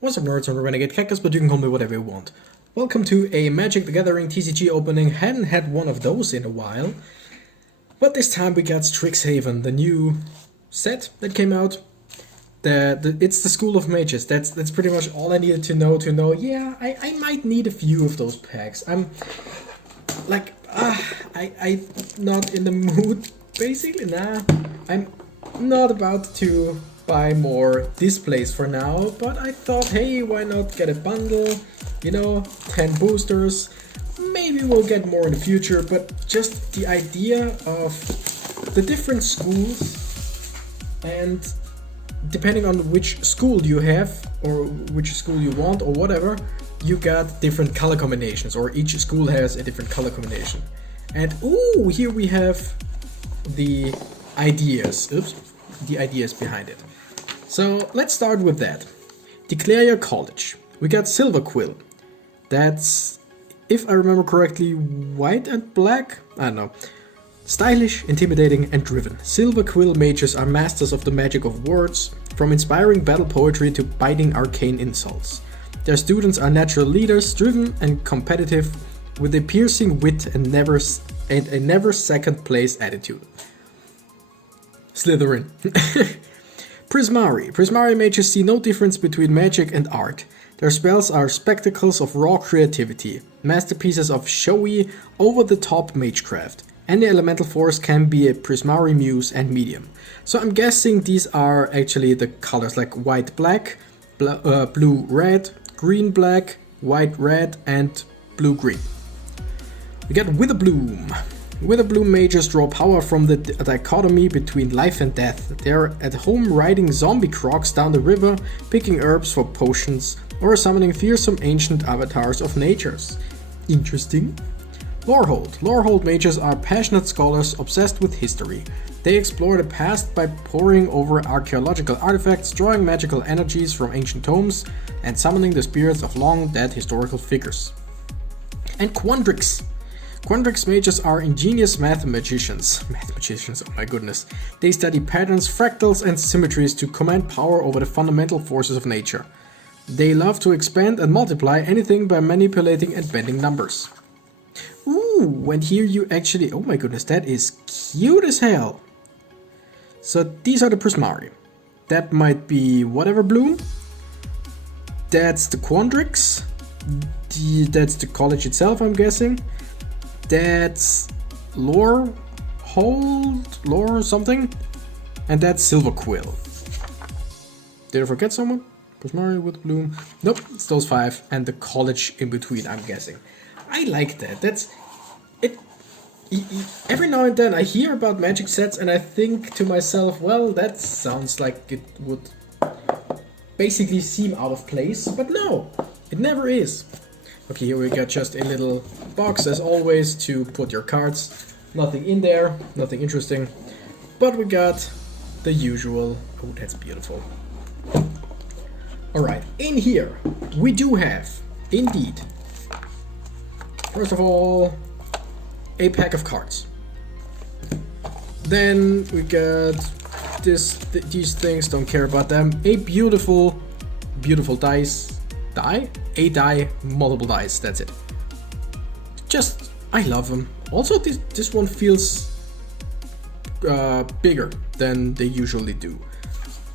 What's up nerds, I'm the Renegade Cactus, but you can call me whatever you want. Welcome to a Magic the Gathering TCG opening. Hadn't had one of those in a while. But this time we got Strixhaven, the new set that came out. It's the School of Mages. That's pretty much all I needed to know. Yeah, I might need a few of those packs. I'm not in the mood, basically. Nah, I'm not about to buy more displays for now, but I thought, hey, why not get a bundle? You know, 10 boosters. Maybe we'll get more in the future, but just the idea of the different schools, and depending on which school you have or which school you want or whatever, you got different color combinations, or each school has a different color combination. And ooh, here we have the ideas. Oops, the ideas behind it. So let's start with that. Declare your college. We got Silver Quill. That's, if I remember correctly, white and black? I don't know. Stylish, intimidating, and driven. Silver Quill mages are masters of the magic of words, from inspiring battle poetry to biting arcane insults. Their students are natural leaders, driven and competitive, with a piercing wit and a never second place attitude. Slytherin. Prismari. Prismari mages see no difference between magic and art. Their spells are spectacles of raw creativity, masterpieces of showy, over-the-top magecraft. Any elemental force can be a Prismari muse and medium. So I'm guessing these are actually the colors, like white-black, blue-red, green-black, white-red, and blue-green. We got Witherbloom. Witherbloom mages draw power from the dichotomy between life and death. They're at home riding zombie crocs down the river, picking herbs for potions, or summoning fearsome ancient avatars of natures. Interesting. Lorehold. Lorehold mages are passionate scholars obsessed with history. They explore the past by poring over archaeological artifacts, drawing magical energies from ancient tomes, and summoning the spirits of long-dead historical figures. And Quadrax. Quadrax Mages are ingenious mathematicians. Mathematicians, oh my goodness. They study patterns, fractals, and symmetries to command power over the fundamental forces of nature. They love to expand and multiply anything by manipulating and bending numbers. Ooh, and here you actually... oh my goodness, that is cute as hell. So these are the Prismari. That might be whatever bloom. That's the Quadrax. That's the college itself, I'm guessing. That's Lore something. And that's Silver Quill. Did I forget someone? Prismari with bloom. Nope, it's those 5 and the college in between, I'm guessing. I like that. That's it. Every now and then I hear about magic sets and I think to myself, well, that sounds like it would basically seem out of place, but no, it never is. Okay, here we got just a little box as always to put your cards. Nothing in there, nothing interesting, but we got the usual. Oh, that's beautiful. Alright, in here we do have, indeed, first of all, a pack of cards. Then we got these things, don't care about them. A beautiful die, multiple dice, that's it. Just, I love them. Also, this one feels bigger than they usually do,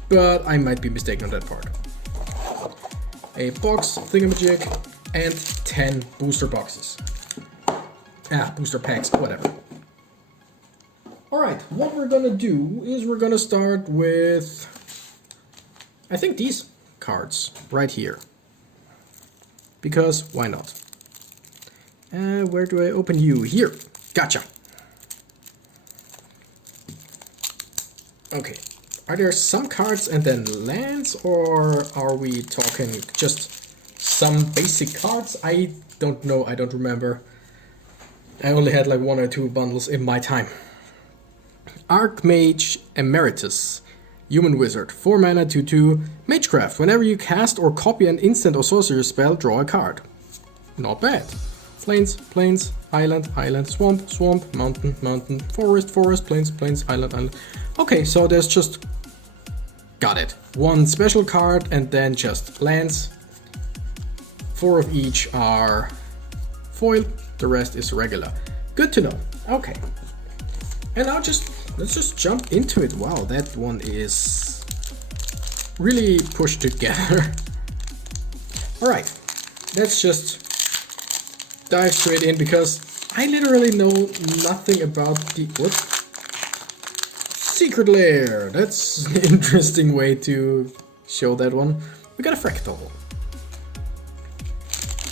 but I might be mistaken on that part. A box thingamajig and 10 booster boxes. Booster packs, whatever. Alright, what we're gonna do is we're gonna start with, I think, these cards right here. Because why not? Where do I open you? Here. Gotcha. Okay. Are there some cards and then lands, or are we talking just some basic cards? I don't know, I don't remember. I only had like 1 or 2 bundles in my time. Archmage Emeritus. Human Wizard. 4 mana, 2/2. Magecraft. Whenever you cast or copy an instant or sorcery spell, draw a card. Not bad. Plains, island, swamp, mountain, forest, plains, island. Okay, so there's just Got it. 1 special card and then just lands. 4 of each are foil, the rest is regular. Good to know. Okay. And now let's just jump into it. Wow, that one is really pushed together. Alright, let's just dive straight in because I literally know nothing about the secret lair. That's an interesting way to show that one. We got a fractal.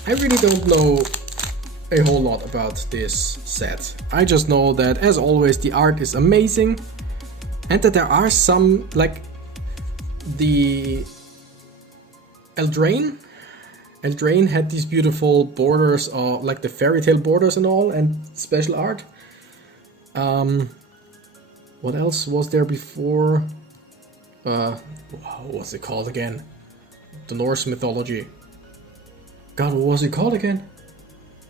I really don't know a whole lot about this set. I just know that, as always, the art is amazing and that there are some, like the Eldraine had these beautiful borders, like the fairy tale borders and all, and special art. What else was there before? What's it called again? The Norse mythology. God, what was it called again?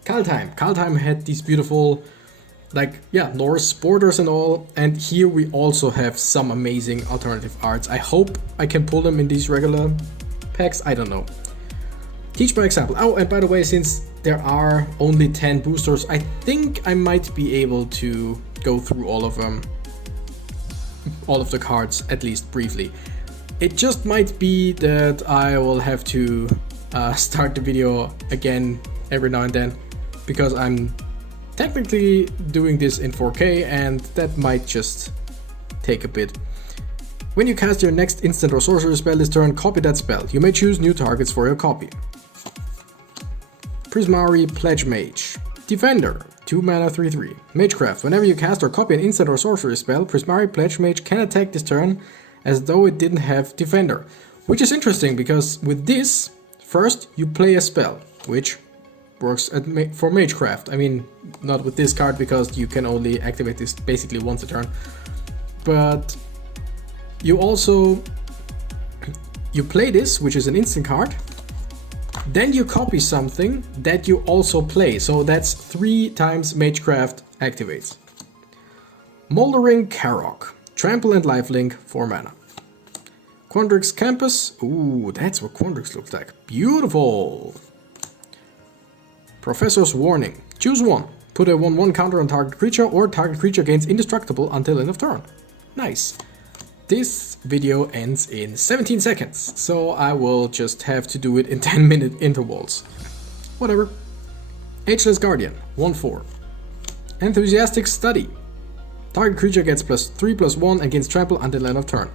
Kaldheim. Kaldheim had these beautiful, like, yeah, Norse borders and all. And here we also have some amazing alternative arts. I hope I can pull them in these regular packs. I don't know. Teach by example. Oh, and by the way, since there are only 10 boosters, I think I might be able to go through all of them. All of the cards, at least briefly. It just might be that I will have to start the video again every now and then, because I'm technically doing this in 4K and that might just take a bit. When you cast your next instant or sorcery spell this turn, copy that spell. You may choose new targets for your copy. Prismari Pledge Mage. Defender. 2 mana 3/3. Magecraft. Whenever you cast or copy an instant or sorcery spell, Prismari Pledge Mage can attack this turn as though it didn't have Defender. Which is interesting because with this, first you play a spell, which works for Magecraft. I mean, not with this card because you can only activate this basically once a turn. But you also, you play this, which is an instant card. Then you copy something that you also play. So that's 3 times Magecraft activates. Moldering Karok. Trample and Lifelink, 4 mana. Quadrax Campus. Ooh, that's what Quadrax looks like. Beautiful. Professor's Warning. Choose 1. Put a 1/1 counter on target creature, or target creature gains indestructible until end of turn. Nice. This video ends in 17 seconds, so I will just have to do it in 10-minute intervals. Whatever. Ageless Guardian, 1/4. Enthusiastic Study. Target creature gets +3/+1 and gains trample until end of turn.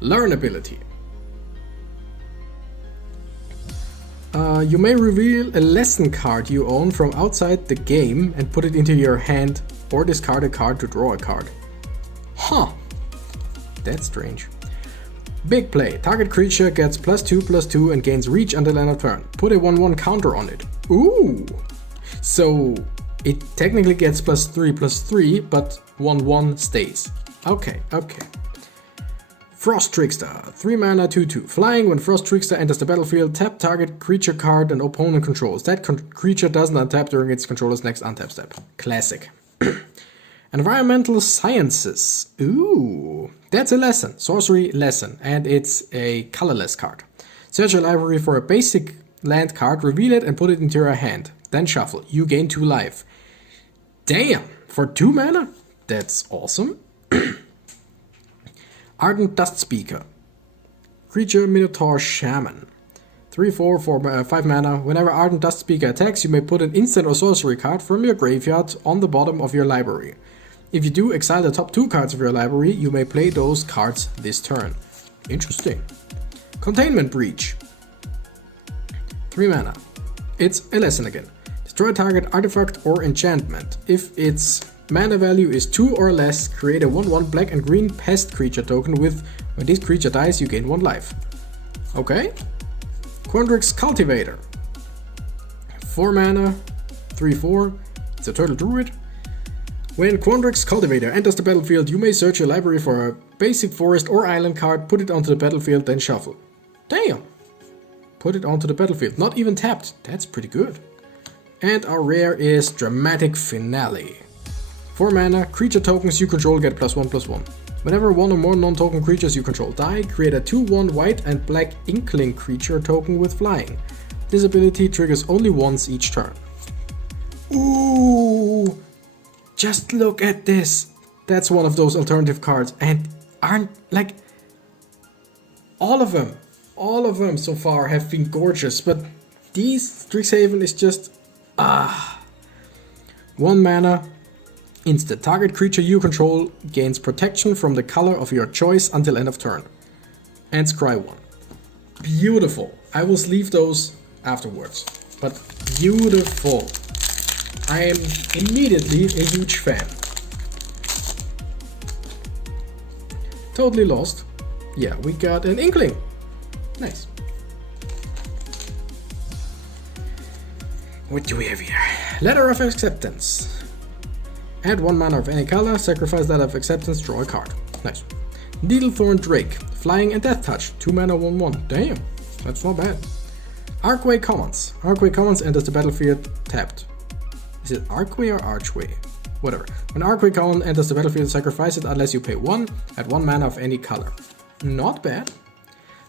Learn ability. You may reveal a lesson card you own from outside the game and put it into your hand, or discard a card to draw a card. Huh. That's strange. Big play. Target creature gets +2/+2 and gains reach until end of turn. Put a 1/1 counter on it. Ooh. So it technically gets +3/+3, but 1/1 stays. Okay. Frost Trickster. 3 mana 2/2. Flying. When Frost Trickster enters the battlefield, tap target creature card an opponent controls. That creature doesn't untap during its controller's next untap step. Classic. Environmental Sciences. Ooh, that's a lesson. Sorcery lesson, and it's a colorless card. Search your library for a basic land card, reveal it and put it into your hand. Then shuffle. You gain 2 life. Damn, for 2 mana? That's awesome. Ardent Dust Speaker. Creature Minotaur Shaman. 3/4 for 5 mana. Whenever Ardent Dust Speaker attacks, you may put an instant or sorcery card from your graveyard on the bottom of your library. If you do, exile the top 2 cards of your library. You may play those cards this turn. Interesting. Containment Breach. 3 mana. It's a lesson again. Destroy target artifact or enchantment. If its mana value is 2 or less, create a 1/1 black and green pest creature token with, when this creature dies, you gain 1 life. Okay. Quadrax Cultivator. 4 mana. 3/4. It's a turtle druid. When Quadrax Cultivator enters the battlefield, you may search your library for a basic forest or island card, put it onto the battlefield, then shuffle. Damn! Put it onto the battlefield. Not even tapped. That's pretty good. And our rare is Dramatic Finale. 4 mana, creature tokens you control get +1/+1. Whenever one or more non-token creatures you control die, create a 2/1 white and black Inkling creature token with flying. This ability triggers only once each turn. Ooh! Just look at this! That's one of those alternative cards, and aren't, like, all of them so far have been gorgeous, but these Strixhaven is just, 1 mana, instant. Target creature you control gains protection from the color of your choice until end of turn. And scry 1. Beautiful. I will sleeve those afterwards, but beautiful. I am immediately a huge fan. Totally lost. Yeah, we got an Inkling. Nice. What do we have here? Letter of Acceptance. Add 1 mana of any color, sacrifice that of acceptance, draw a card. Nice. Needlethorn Drake. Flying and Death Touch. 2 mana, 1/1. Damn, that's not bad. Archway Commons. Archway Commons enters the battlefield tapped. Is it Archway or Archway? Whatever. When Archway Common enters the battlefield, sacrifice it unless you pay 1 at 1 mana of any color. Not bad.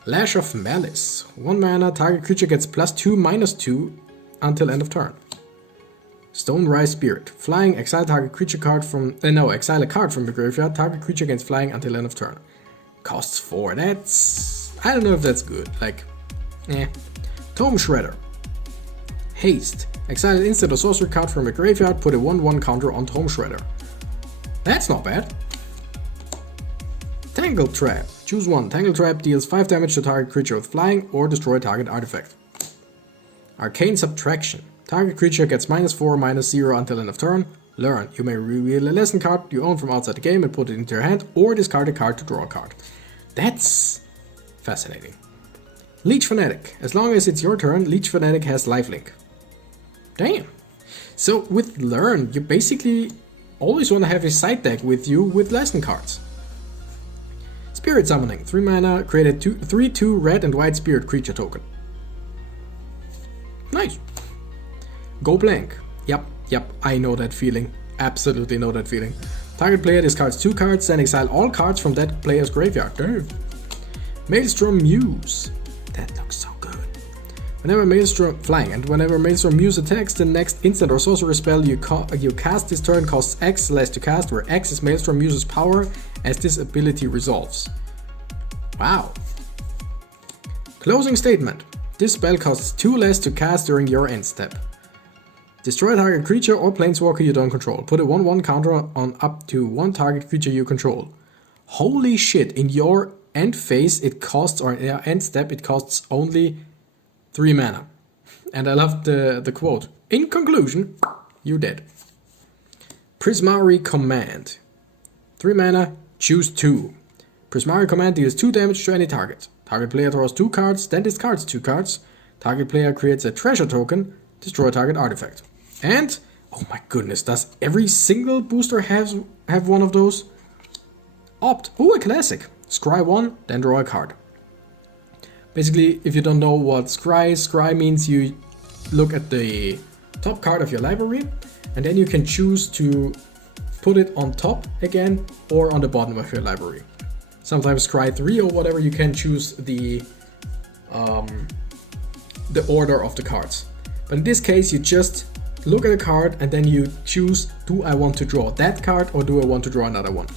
Lash of Malice. 1 mana, target creature gets +2/-2 until end of turn. Stone Rise Spirit. Flying, exile target creature card from... exile a card from the graveyard. Target creature gains flying until end of turn. Costs 4. That's... I don't know if that's good. Like, Tome Shredder. Haste. Exile an instant or sorcery card from a graveyard. Put a 1/1 counter on Tome Shredder. That's not bad. Tangle Trap. Choose 1. Tangle Trap deals 5 damage to target creature with flying or destroy target artifact. Arcane Subtraction. Target creature gets -4/-0 until end of turn. Learn. You may reveal a lesson card you own from outside the game and put it into your hand, or discard a card to draw a card. That's fascinating. Leech Fanatic. As long as it's your turn, Leech Fanatic has lifelink. Damn. So with Learn, you basically always want to have a side deck with you with lesson cards. Spirit Summoning. 3 mana, create a 3/2 red and white spirit creature token. Nice. Go blank. Yep, I know that feeling. Absolutely know that feeling. Target player discards 2 cards, then exile all cards from that player's graveyard. Damn. Maelstrom Muse. That looks so good. Whenever Maelstrom flying, and whenever Maelstrom Muse attacks, the next instant or sorcery spell you cast this turn costs X less to cast, where X is Maelstrom Muse's power as this ability resolves. Wow. Closing Statement. This spell costs 2 less to cast during your end step. Destroy target creature or planeswalker you don't control. Put a 1/1 counter on up to 1 target creature you control. Holy shit, in your end phase it costs, or in your end step it costs only 3 mana. And I love the quote. In conclusion, you're dead. Prismari Command. 3 mana, choose 2. Prismari Command deals 2 damage to any target. Target player draws 2 cards, then discards 2 cards. Target player creates a treasure token, destroy target artifact. And, oh my goodness, does every single booster have one of those? Opt. Ooh, a classic. Scry 1, then draw a card. Basically, if you don't know what scry means you look at the top card of your library, and then you can choose to put it on top again or on the bottom of your library. Sometimes scry 3 or whatever, you can choose the order of the cards. But in this case, you just look at a card and then you choose, do I want to draw that card or do I want to draw another one?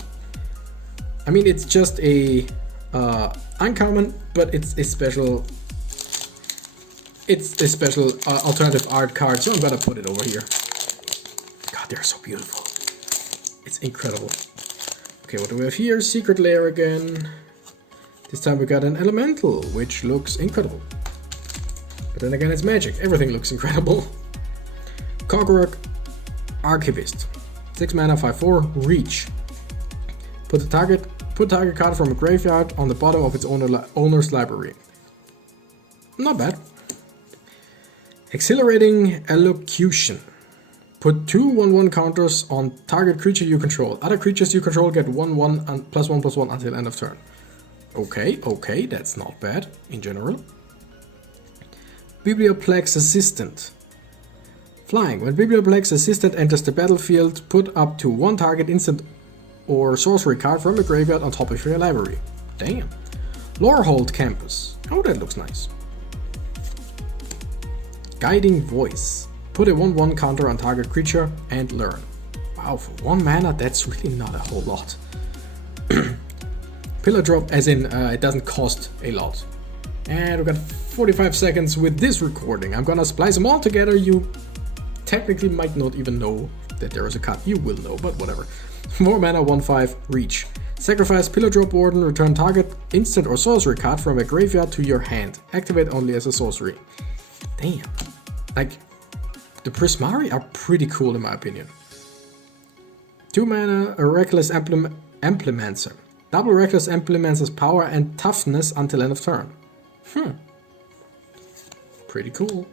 I mean, it's just a uncommon, but it's a special alternative art card, so I'm gonna put it over here. God, they're so beautiful. It's incredible. Okay, what do we have here? Secret Lair again. This time we got an elemental, which looks incredible. But then again, it's magic. Everything looks incredible. Cogwork Archivist. 6 mana, 5/4, reach. Put target card from a graveyard on the bottom of its owner's library. Not bad. Exhilarating Elocution. Put 2 1/1 counters on target creature you control. Other creatures you control get 1/1 and +1/+1 until end of turn. Okay, that's not bad in general. Biblioplex Assistant. Flying. When Biblioplex Assistant enters the battlefield, put up to 1 target instant or sorcery card from a graveyard on top of your library. Damn. Lorehold Campus. Oh, that looks nice. Guiding Voice. Put a 1/1 counter on target creature and learn. Wow, for 1 mana, that's really not a whole lot. Pillar drop, as in it doesn't cost a lot. And we've got 45 seconds with this recording. I'm gonna splice them all together. You technically might not even know that there is a cut. You will know, but whatever. 4 mana, 1/5, reach. Sacrifice Pillar Drop Warden, return target instant or sorcery card from a graveyard to your hand. Activate only as a sorcery. Damn. Like, the Prismari are pretty cool in my opinion. 2 mana, a Reckless Implemencer. Double Reckless Implemencer's power and toughness until end of turn. Pretty cool.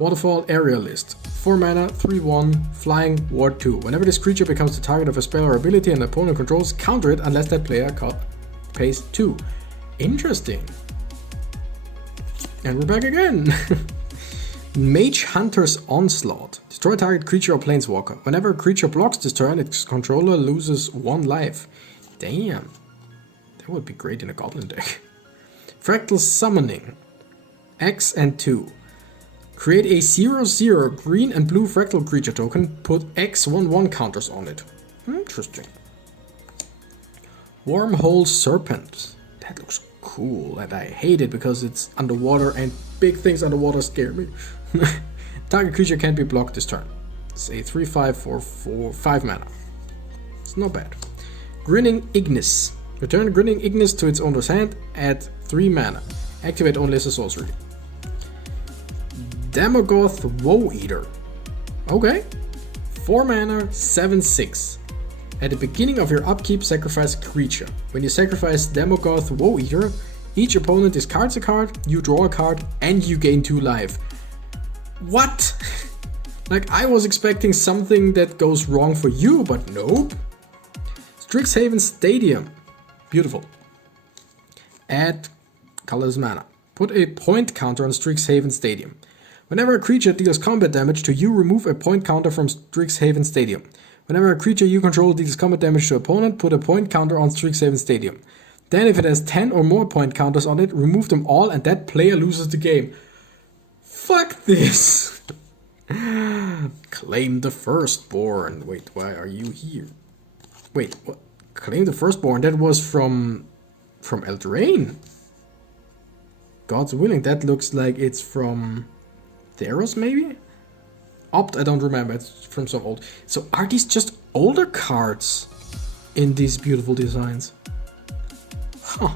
Waterfall Aerialist. 4 mana, 3/1, flying, ward 2. Whenever this creature becomes the target of a spell or ability and the opponent controls, counter it unless that player pays 2. Interesting. And we're back again. Mage Hunter's Onslaught. Destroy target creature or planeswalker. Whenever a creature blocks this turn, its controller loses 1 life. Damn. That would be great in a goblin deck. Fractal Summoning. X and 2. Create a 0/0 green and blue fractal creature token. Put X 1/1 counters on it. Interesting. Wormhole Serpent. That looks cool, and I hate it because it's underwater and big things underwater scare me. Target creature can't be blocked this turn. It's a 3/5 for 5 mana. It's not bad. Grinning Ignis. Return Grinning Ignis to its owner's hand at 3 mana. Activate only as a sorcery. Damogoth Woe Eater. Okay. 4 mana, 7/6. At the beginning of your upkeep, sacrifice a creature. When you sacrifice Damogoth Woe Eater, each opponent discards a card, you draw a card, and you gain 2 life. What? Like, I was expecting something that goes wrong for you, but nope. Strixhaven Stadium. Beautiful. Add colorless mana. Put a point counter on Strixhaven Stadium. Whenever a creature deals combat damage to you, remove a point counter from Strixhaven Stadium. Whenever a creature you control deals combat damage to opponent, put a point counter on Strixhaven Stadium. Then if it has 10 or more point counters on it, remove them all and that player loses the game. Fuck this! Claim the Firstborn. Wait, why are you here? Wait, what? Claim the Firstborn? That was from Eldraine. God's Willing. That looks like it's from Theros, maybe? Opt, I don't remember. It's from some old. So are these just older cards in these beautiful designs? Huh.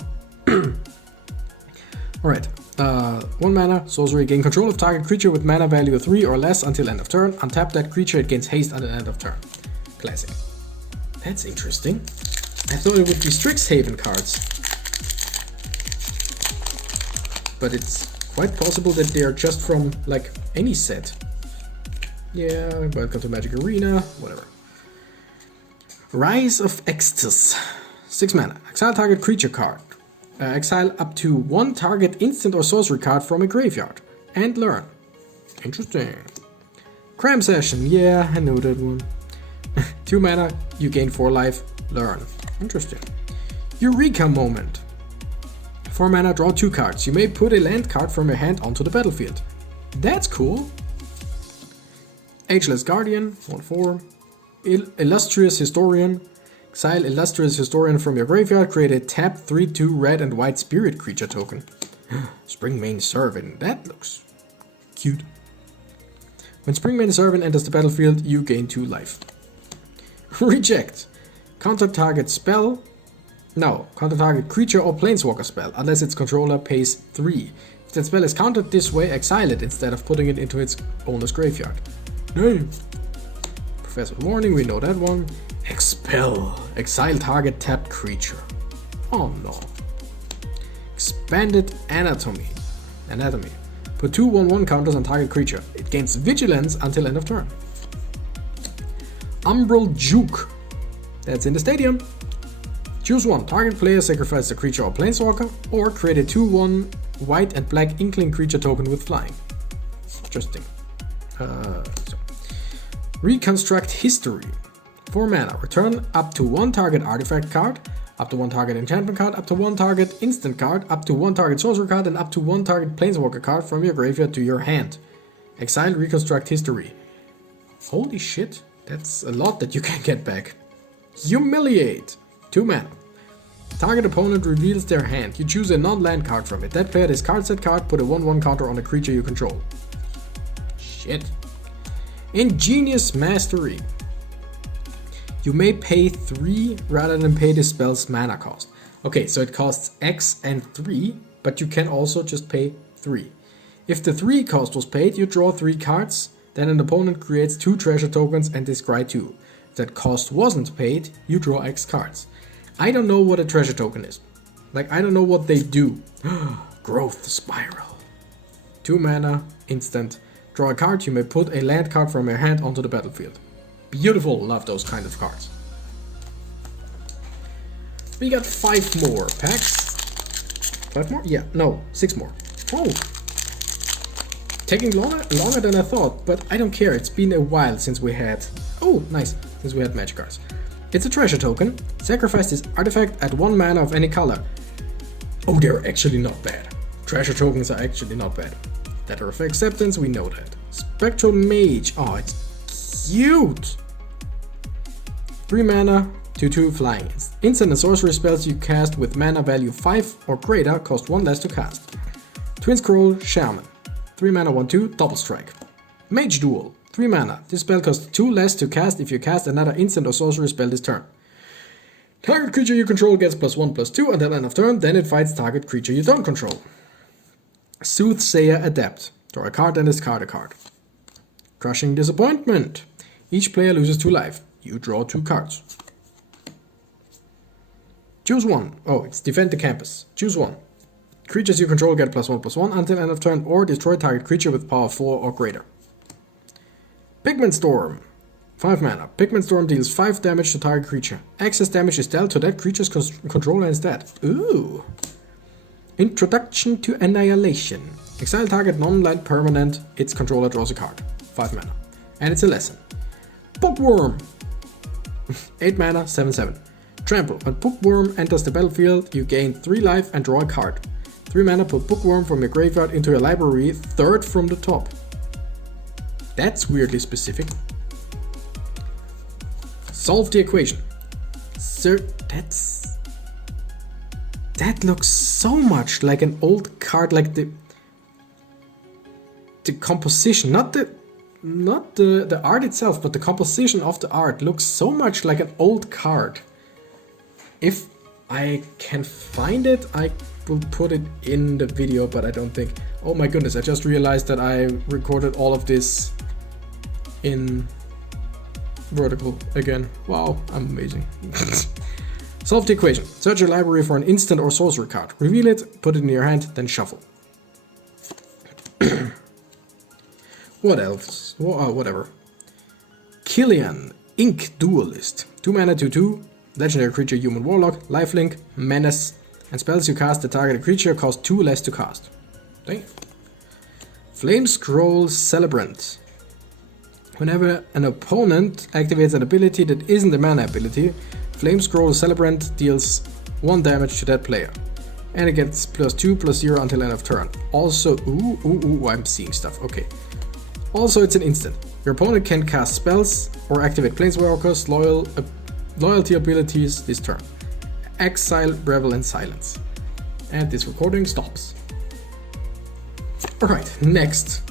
Alright. 1 mana, sorcery, gain control of target creature with mana value 3 or less until end of turn. Untap that creature, it gains haste until end of turn. Classic. That's interesting. I thought it would be Strixhaven cards. But it's quite possible that they are just from, like, any set. Yeah, welcome to Magic Arena, whatever. Rise of Extus. 6 mana. Exile target creature card. Exile up to 1 target instant or sorcery card from a graveyard. And learn. Interesting. Cram Session. Yeah, I know that one. 2 mana, you gain 4 life. Learn. Interesting. Eureka Moment. 4 mana, draw 2 cards. You may put a land card from your hand onto the battlefield. That's cool. Ageless Guardian. 1/4. Illustrious Historian. Exile Illustrious Historian from your graveyard. Create a tap 3/2 red and white spirit creature token. Springmane Servant. That looks cute. When Springmane Servant enters the battlefield, you gain 2 life. Reject. Counter target spell. No, counter target creature or planeswalker spell, unless its controller pays 3. If that spell is countered this way, exile it instead of putting it into its owner's graveyard. No. Professor's Warning, we know that one. Expel. Exile target tapped creature. Oh no. Expanded Anatomy. Put 2 1/1 counters on target creature. It gains vigilance until end of turn. Umbral Juke. That's in the stadium. Choose 1. Target player sacrifices a creature or planeswalker, or create a 2/1 white and black Inkling creature token with flying. Interesting. Reconstruct History. 4 mana. Return up to 1 target artifact card, up to 1 target enchantment card, up to 1 target instant card, up to 1 target sorcerer card, and up to 1 target planeswalker card from your graveyard to your hand. Exile, reconstruct history. Holy shit, that's a lot that you can get back. Humiliate. 2 mana. Target opponent reveals their hand. You choose a non-land card from it. That player discards that card, put a 1/1 counter on a creature you control. Shit. Ingenious Mastery. You may pay 3 rather than pay the spell's mana cost. Okay, so it costs X and 3, but you can also just pay 3. If the 3 cost was paid, you draw 3 cards, then an opponent creates 2 treasure tokens and discard 2. If that cost wasn't paid, you draw X cards. I don't know what a treasure token is. Like, I don't know what they do. Growth Spiral. 2 mana, instant. Draw a card, you may put a land card from your hand onto the battlefield. Beautiful, love those kind of cards. We got 5 more packs. 5 more? Yeah, no, 6 more. Oh! Taking longer than I thought, but I don't care, it's been a while since we had... Oh, nice, since we had magic cards. It's a treasure token. Sacrifice this artifact at 1 mana of any color. Oh, they're actually not bad. Treasure tokens are actually not bad. Letter of Acceptance, we know that. Spectral Mage. Oh, it's cute. 3 mana, 2/2 flying. Instant and sorcery spells you cast with mana value 5 or greater cost 1 less to cast. Twin Scroll Shaman. 3 mana, 1/2, double strike. Mage Duel. 3 mana. This spell costs 2 less to cast if you cast another instant or sorcery spell this turn. Target creature you control gets +1/+2 until end of turn, then it fights target creature you don't control. Soothsayer Adept. Draw a card and discard a card. Crushing Disappointment. Each player loses 2 life. You draw 2 cards. Choose 1. Oh, it's Defend the Campus. Choose 1. Creatures you control get +1/+1 until end of turn, or destroy target creature with power 4 or greater. Pigment Storm. 5 mana. Pigment Storm deals 5 damage to target creature. Excess damage is dealt to that creature's controller instead. Ooh. Introduction to Annihilation. Exile target non-land permanent, its controller draws a card. 5 mana. And it's a lesson. Bookworm. 8 mana, 7/7. Trample. When Bookworm enters the battlefield, you gain 3 life and draw a card. 3 mana, put Bookworm from your graveyard into your library, 3rd from the top. That's weirdly specific. Solve the equation. Sir, that looks so much like an old card, like the composition, not the art itself, but the composition of the art looks so much like an old card. If I can find it, I will put it in the video, but I don't think... Oh my goodness, I just realized that I recorded all of this in vertical again. Wow, I'm amazing. Solve the equation. Search your library for an instant or sorcery card. Reveal it, put it in your hand, then shuffle. What else? Whatever. Killian, Ink Duelist. 2 mana, 2/2. Legendary creature, human warlock, lifelink, menace, and spells you cast the targeted creature cost 2 less to cast. Dang. Flame Scroll Celebrant. Whenever an opponent activates an ability that isn't a mana ability, Flame Scroll Celebrant deals 1 damage to that player. And it gets +2/+0 until end of turn. Also, I'm seeing stuff, okay. Also, it's an instant. Your opponent can cast spells or activate Planeswalkers, loyalty abilities this turn. Exile, Revel, and Silence. And this recording stops. Alright, next.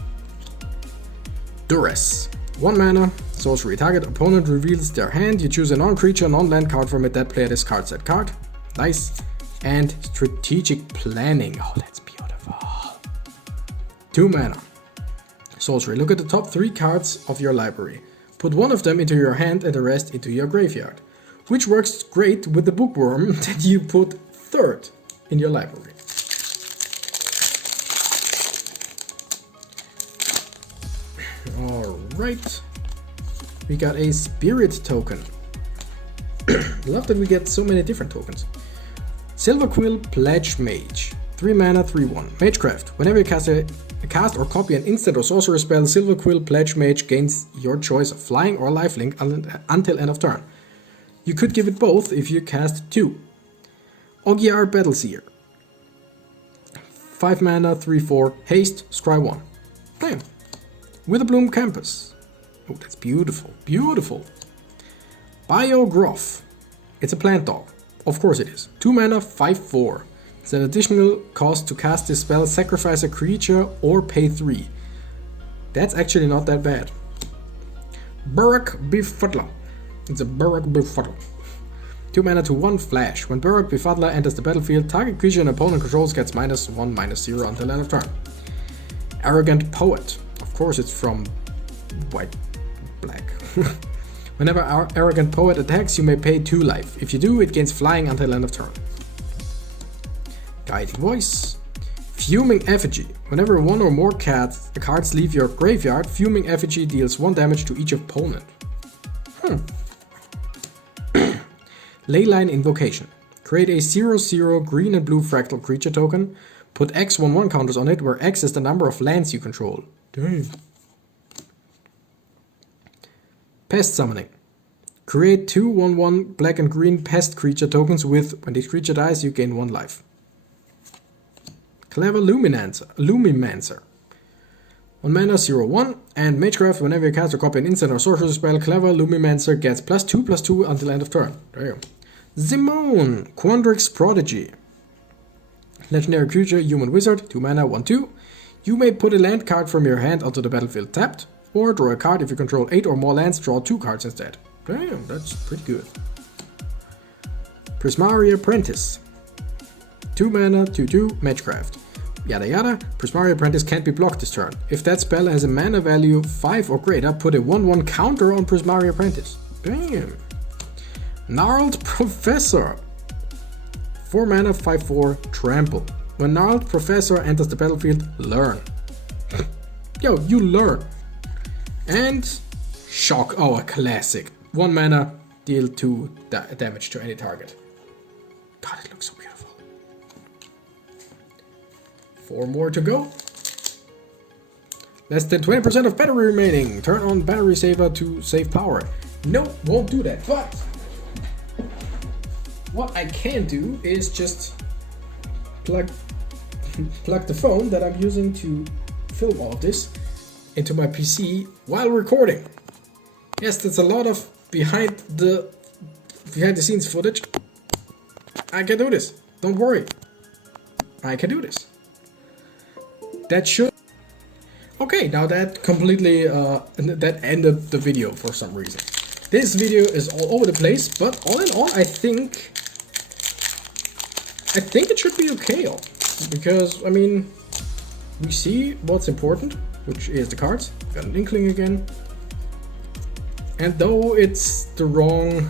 Duress. 1 mana, sorcery. Target opponent reveals their hand. You choose a non-creature, non-land card from it. That player discards that card. Nice. And Strategic Planning. Oh, that's beautiful. 2 mana. Sorcery. Look at the top 3 cards of your library. Put 1 of them into your hand and the rest into your graveyard. Which works great with the Bookworm that you put 3rd in your library. Alright. We got a Spirit token. Love that we get so many different tokens. Silverquill Pledge Mage. 3 mana, 3/1. Magecraft. Whenever you cast or copy an instant or sorcery spell, Silverquill Pledge Mage gains your choice of flying or lifelink until end of turn. You could give it both if you cast 2. Ogier Battleseer. 5 mana, 3/4, haste, scry 1. Bam. Witherbloom Campus. Oh, that's beautiful, beautiful. Biogroff. It's a plant dog. Of course it is. 2 mana, 5/4. It's an additional cost to cast this spell, sacrifice a creature or pay 3. That's actually not that bad. Burrock Befuddler. It's a Burrock Befuddler. 2 mana to 1 flash. When Burrock Befuddler enters the battlefield, target creature an opponent controls gets -1, -0 until end of turn. Arrogant Poet. Of course it's from black. Whenever our Arrogant Poet attacks, you may pay 2 life. If you do, it gains flying until end of turn. Guiding Voice. Fuming Effigy. Whenever 1 or more cards leave your graveyard, Fuming Effigy deals 1 damage to each opponent. Leyline Invocation. Create a 0/0 green and blue fractal creature token. Put X 1/1 counters on it, where X is the number of lands you control. Damn. Pest Summoning. Create 2 1/1 black and green pest creature tokens with, when this creature dies, you gain 1 life. Clever Lumimancer. 1 mana, 0/1, and Magecraft, whenever you cast or copy an instant or sorcerer spell, Clever Lumimancer gets +2/+2 until end of turn. Damn. Zimone, Quadrax Prodigy. Legendary creature, human wizard, 2 mana, 1/2. You may put a land card from your hand onto the battlefield tapped, or draw a card. If you control 8 or more lands, draw 2 cards instead. Damn, that's pretty good. Prismari Apprentice. 2 mana, 2/2, Magecraft. Yada yada, Prismari Apprentice can't be blocked this turn. If that spell has a mana value 5 or greater, put a 1/1 counter on Prismari Apprentice. Damn. Gnarled Professor. 4 mana, 5/4, Trample. When Gnarled Professor enters the battlefield, learn. Yo, you learn. And Shock, oh, a classic. 1 mana, deal 2 damage to any target. God, it looks so beautiful. 4 more to go. Less than 20% of battery remaining. Turn on battery saver to save power. No, won't do that. But what I can do is just plug the phone that I'm using to film all of this into my PC while recording. Yes, that's a lot of behind the scenes footage. I can do this. Don't worry. I can do this. That should... Okay, now that completely, that ended the video for some reason. This video is all over the place, but all in all, I think it should be okay, because, I mean, we see what's important, which is the cards. Got an Inkling again. And though it's the wrong,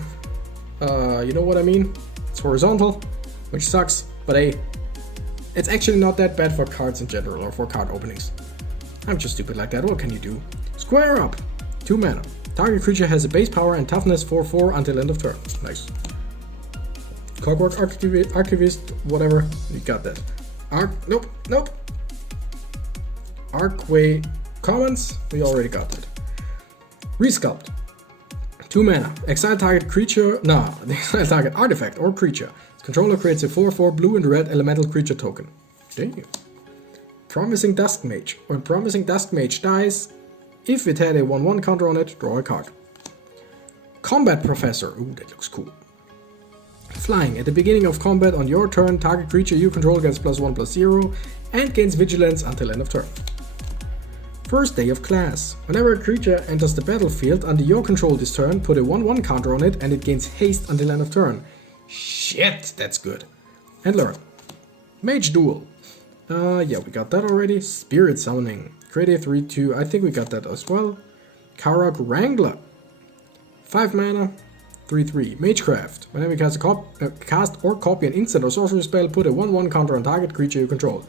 you know what I mean? It's horizontal, which sucks, but hey, it's actually not that bad for cards in general, or for card openings. I'm just stupid like that, what can you do? Square Up, 2 mana. Target creature has a base power and toughness 4/4 until end of turn. Nice. Clockwork Archivist, whatever, you got that. Nope. Arcway Commons, we already got that. Resculpt, 2 mana. Exile target creature, exile target artifact or creature. Its controller creates a 4/4 blue and red elemental creature token. Damn. Promising Dusk Mage. When Promising Dusk Mage dies, if it had a 1/1 counter on it, draw a card. Combat Professor. Ooh, that looks cool. Flying. At the beginning of combat on your turn, target creature you control gets +1/+0 and gains vigilance until end of turn. First Day of Class. Whenever a creature enters the battlefield under your control this turn, put a 1/1 counter on it and it gains haste until end of turn. Shit, that's good. And learn. Mage Duel. Yeah, we got that already. Spirit Summoning. Create a 3/2. I think we got that as well. Karok Wrangler. 5 mana, 3/3. Magecraft. Whenever you cast or copy an instant or sorcery spell, put a 1/1 counter on target creature you control.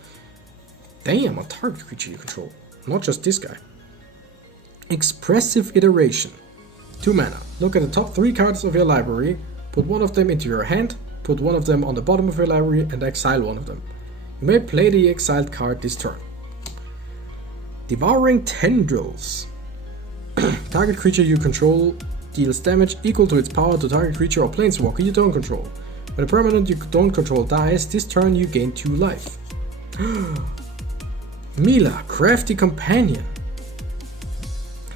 Damn, on target creature you control. Not just this guy. Expressive Iteration. 2 mana. Look at the top 3 cards of your library. Put 1 of them into your hand. Put 1 of them on the bottom of your library and exile 1 of them. You may play the exiled card this turn. Devouring Tendrils. Target creature you control deals damage equal to its power to target creature or planeswalker you don't control. When a permanent you don't control dies, this turn you gain 2 life. Mila, Crafty Companion.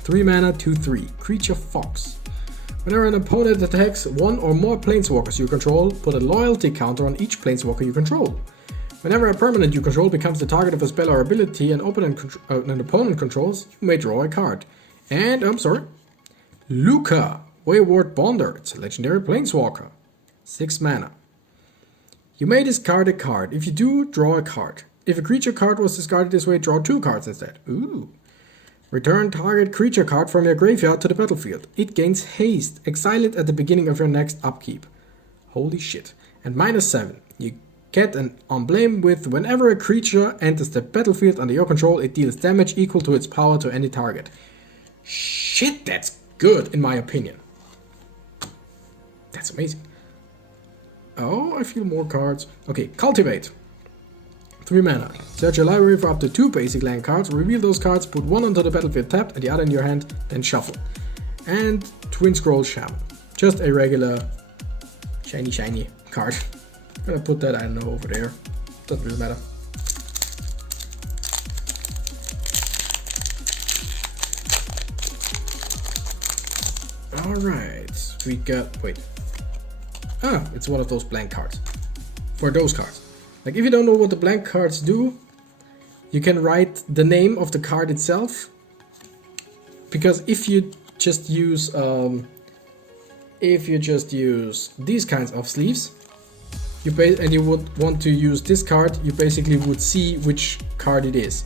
3 mana, 2/3. Creature Fox. Whenever an opponent attacks one or more planeswalkers you control, put a loyalty counter on each planeswalker you control. Whenever a permanent you control becomes the target of a spell or ability an opponent controls, you may draw a card. And, Luca, Wayward Bonder. It's a legendary planeswalker. 6 mana. You may discard a card. If you do, draw a card. If a creature card was discarded this way, draw 2 cards instead. Ooh. Return target creature card from your graveyard to the battlefield. It gains haste. Exile it at the beginning of your next upkeep. Holy shit. And -7. You get an emblem with whenever a creature enters the battlefield under your control, it deals damage equal to its power to any target. Shit, that's good in my opinion. That's amazing. Oh, I feel more cards. Okay, Cultivate. 3 mana. Search your library for up to 2 basic land cards, reveal those cards, put one onto the battlefield tapped and the other in your hand, then shuffle. And Twin Scroll Shaman. Just a regular shiny card. I'm gonna put that, I don't know, over there. Doesn't really matter. Alright, we got, wait. Ah, it's one of those blank cards. For those cards. Like, if you don't know what the blank cards do, you can write the name of the card itself. Because if you just use these kinds of sleeves, and you would want to use this card, you basically would see which card it is.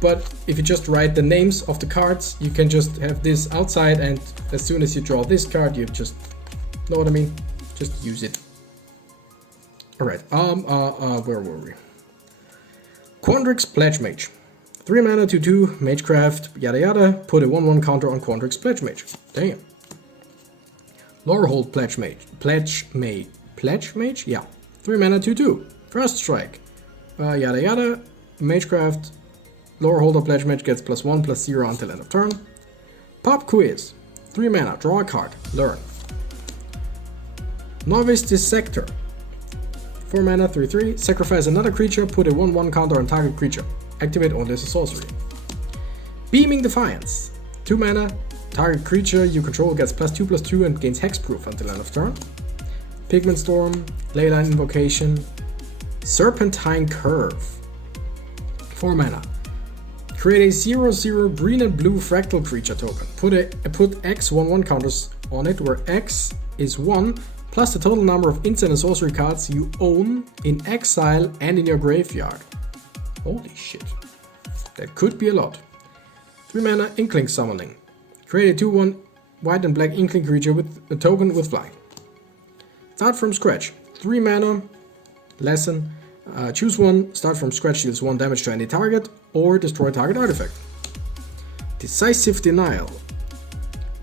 But if you just write the names of the cards, you can just have this outside, and as soon as you draw this card, you just, know what I mean? Just use it. Alright, where were we? Quadrax Pledge Mage. 3 mana, 2/2, Magecraft, yada yada. Put a 1/1 counter on Quadrax Pledge Mage. Damn. Lorehold Pledge Mage? Yeah. 3 mana, 2/2. First Strike. Yada yada. Magecraft, Loreholder Pledge Mage gets +1/+0 until end of turn. Pop Quiz. 3 mana, draw a card, learn. Novice Dissector. 4 mana, 3/3. Sacrifice another creature, put a 1/1 counter on target creature. Activate only as a sorcery. Beaming Defiance. 2 mana, target creature you control gets +2/+2 and gains hexproof until end of turn. Pigment Storm, Leyline Invocation, Serpentine Curve. 4 mana. Create a 0/0 green and blue fractal creature token. Put X 1/1 counters on it, where X is 1 plus the total number of instant and sorcery cards you own in exile and in your graveyard. Holy shit. That could be a lot. 3 mana, Inkling Summoning. Create a 2/1 white and black Inkling creature with a token with flying. Start from scratch. 3 mana, lesson. Choose one, start from scratch, deals 1 damage to any target, or destroy target artifact. Decisive Denial.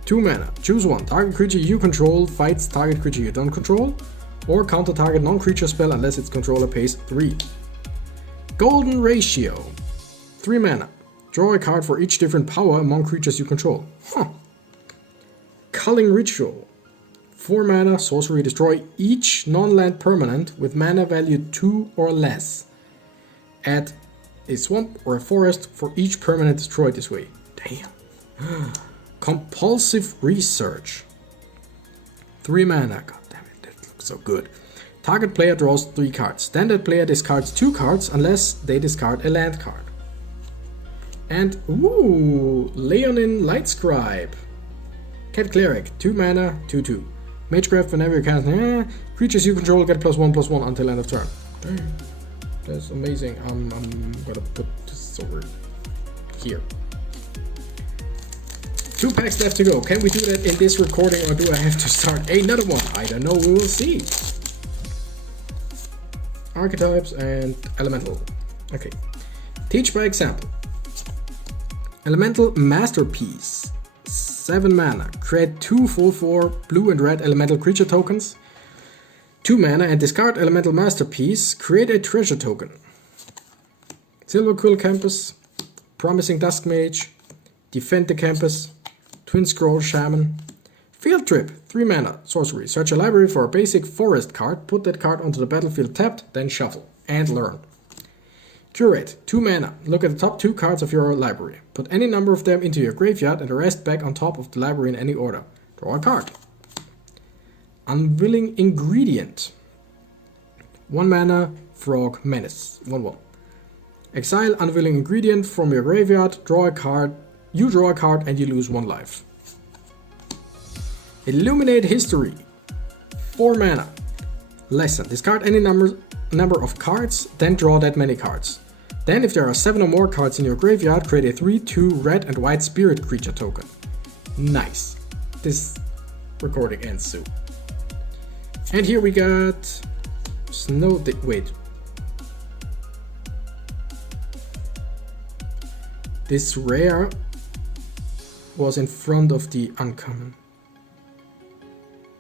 2 mana, choose one, target creature you control fights target creature you don't control, or counter target non-creature spell unless its controller pays 3. Golden Ratio. 3 mana, draw a card for each different power among creatures you control. Culling Ritual. 4 mana, sorcery, destroy each non-land permanent with mana value 2 or less. Add a swamp or a forest for each permanent destroyed this way. Damn. Compulsive Research. 3 mana, god damn it, that looks so good. Target player draws 3 cards. Standard player discards 2 cards unless they discard a land card. And, ooh, Leonin Lightscribe. Cat Cleric, 2 mana, 2/2. Magecraft, whenever you cast creatures you control get +1/+1 until end of turn. Damn. That's amazing. I'm gonna put this over here. 2 packs left to go. Can we do that in this recording, or do I have to start another one? I don't know, we will see. Archetypes and Elemental. Okay. Teach by example. Elemental Masterpiece. 7 mana. Create 2 4/4 blue and red elemental creature tokens. 2 mana and discard Elemental Masterpiece. Create a treasure token. Silver Quill Campus. Promising Dusk Mage. Defend the Campus. Twin Scroll Shaman. Field Trip, 3 mana, sorcery. Search a library for a basic forest card, put that card onto the battlefield tapped, then shuffle, and learn. Curate, 2 mana, look at the top 2 cards of your library. Put any number of them into your graveyard and the rest back on top of the library in any order. Draw a card. Unwilling Ingredient, 1 mana, Frog Menace, 1/1. Exile Unwilling Ingredient from your graveyard, draw a card, you draw a card and you lose 1 life. Illuminate History, 4 mana. Lesson, discard any number of cards, then draw that many cards. Then if there are 7 or more cards in your graveyard, create a 3/2 red and white spirit creature token. Nice. This recording ends soon. And here we got wait. This rare was in front of the uncommon.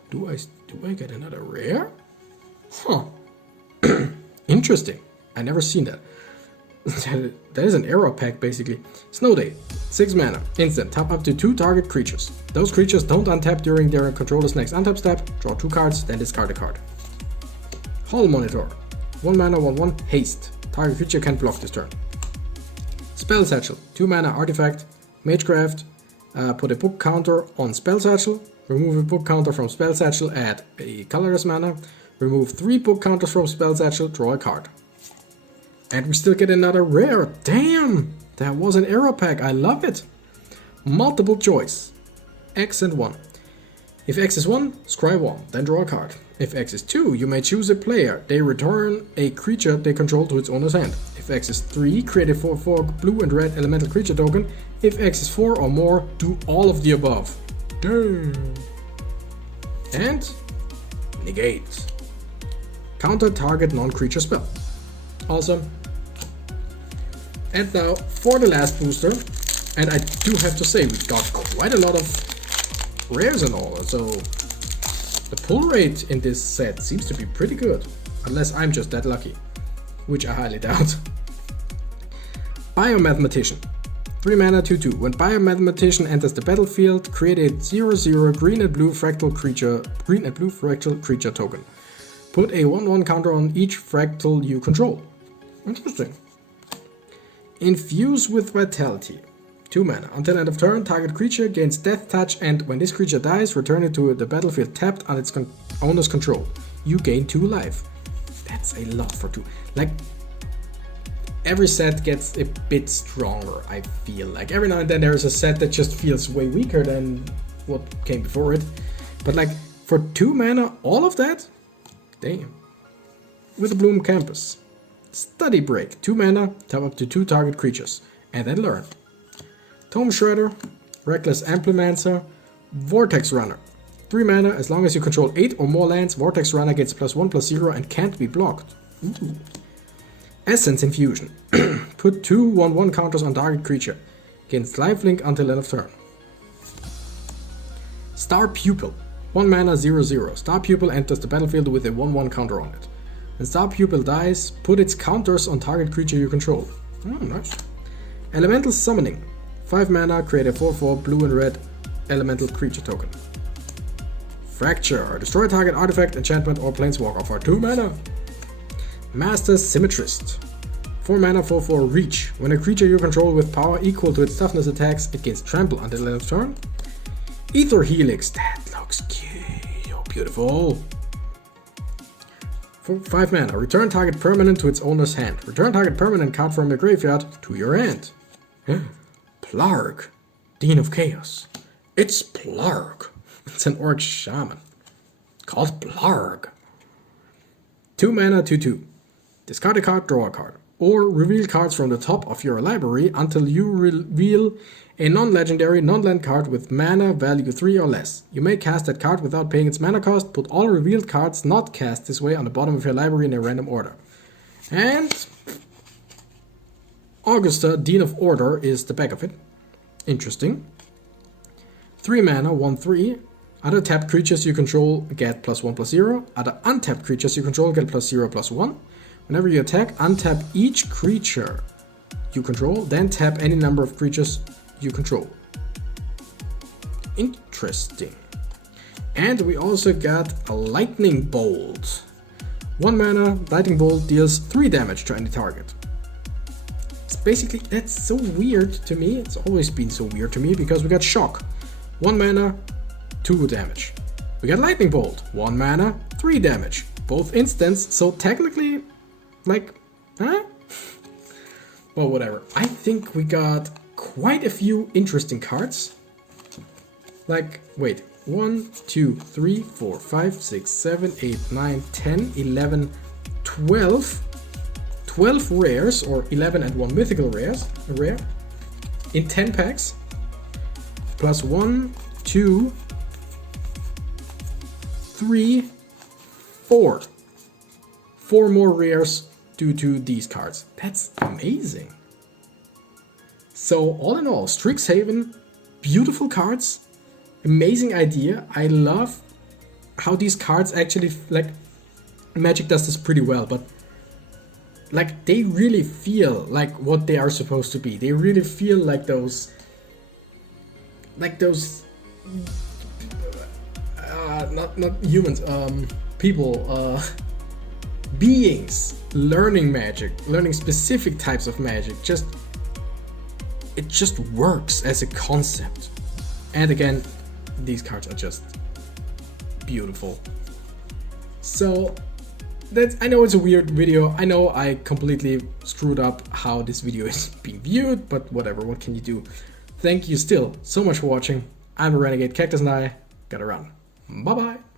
Do I get another rare? Huh. Interesting. I never seen that. That is an error pack basically. Snow Day, 6 mana, instant, tap up to 2 target creatures. Those creatures don't untap during their controller's next untap step. Draw 2 cards, then discard a card. Hall Monitor, 1 mana, 1/1, haste. Target creature can't block this turn. Spell Satchel, 2 mana, artifact, Magecraft. Put a book counter on Spell Satchel. Remove a book counter from Spell Satchel, add a colorless mana. Remove 3 book counters from Spell Satchel, draw a card. And we still get another rare. Damn! That was an error pack, I love it! Multiple choice. X and 1. If X is 1, scry 1, then draw a card. If X is 2, you may choose a player. They return a creature they control to its owner's hand. If X is 3, create a 4/4 blue and red elemental creature token. If X is 4 or more, do all of the above. Damn! And negate. Counter target non-creature spell. Awesome. And now for the last booster, and I do have to say we got quite a lot of rares and all, so the pull rate in this set seems to be pretty good, unless I'm just that lucky, which I highly doubt. Biomathematician, 3 mana, 2/2. When Biomathematician enters the battlefield, create a 0/0 green and blue fractal creature token. Put a 1/1 counter on each fractal you control. Interesting. Infuse with Vitality, 2 mana. Until end of turn, target creature gains Death Touch, and when this creature dies, return it to the battlefield tapped on its owner's control. You gain 2 life. That's a lot for 2. Like, every set gets a bit stronger, I feel. Like, every now and then there's a set that just feels way weaker than what came before it. But like, for 2 mana, all of that? Damn. With the Bloom Campus. Study Break, 2 mana, tap up to 2 target creatures, and then learn. Tome Shredder, Reckless Amplimancer, Vortex Runner, 3 mana, as long as you control 8 or more lands, Vortex Runner gets +1/+0 and can't be blocked. Ooh. Essence Infusion, put 2 1/1 counters on target creature, gains lifelink until end of turn. Star Pupil, 1 mana, 0/0. Star Pupil enters the battlefield with a 1/1 counter on it. When Star Pupil dies, put its counters on target creature you control. Oh, nice. Elemental Summoning, 5 mana, create a 4/4 blue and red elemental creature token. Fracture, destroy target artifact, enchantment, or planeswalker for 2 mana. Master Symmetrist, 4 mana, 4/4 reach. When a creature you control with power equal to its toughness attacks, it gains trample until end of turn. Ether Helix, that looks cute, oh, beautiful. For 5 mana, return target permanent to its owner's hand. Return target permanent card from your graveyard to your hand. Plarg, Dean of Chaos. It's Plarg. It's an orc shaman called Plarg. 2 mana, 2/2. Discard a card, draw a card. Or reveal cards from the top of your library until you reveal a non-legendary, non-land card with mana value 3 or less. You may cast that card without paying its mana cost. Put all revealed cards not cast this way on the bottom of your library in a random order. And Augusta, Dean of Order, is the back of it. Interesting. 3 mana, 1/3. Other tapped creatures you control get +1/+0. Other untapped creatures you control get +0/+1. Whenever you attack, untap each creature you control, then tap any number of creatures you control. Interesting. And we also got a Lightning Bolt. 1 mana, Lightning Bolt deals 3 damage to any target. It's basically, that's so weird to me. It's always been so weird to me because we got Shock. 1 mana, 2 damage. We got Lightning Bolt. 1 mana, 3 damage. Both instants, so technically, like, huh? Well, whatever. I think we got quite a few interesting cards. Like, wait. 1, 2, 3, 4, 5, 6, 7, 8, 9, 10, 11, 12. 12 rares, or 11 and 1 mythical rare, in 10 packs. Plus 1, 2, 3, 4. 4 more rares due to these cards. That's amazing. So all in all, Strixhaven, beautiful cards, amazing idea. I love how these cards actually, like, Magic does this pretty well, but like they really feel like what they are supposed to be. They really feel like those not humans, people, beings learning magic, learning specific types of magic. It just works as a concept. And again, these cards are just beautiful. So I know it's a weird video. I know I completely screwed up how this video is being viewed, but whatever, what can you do? Thank you still so much for watching. I'm a Renegade Cactus and I gotta run. Bye bye.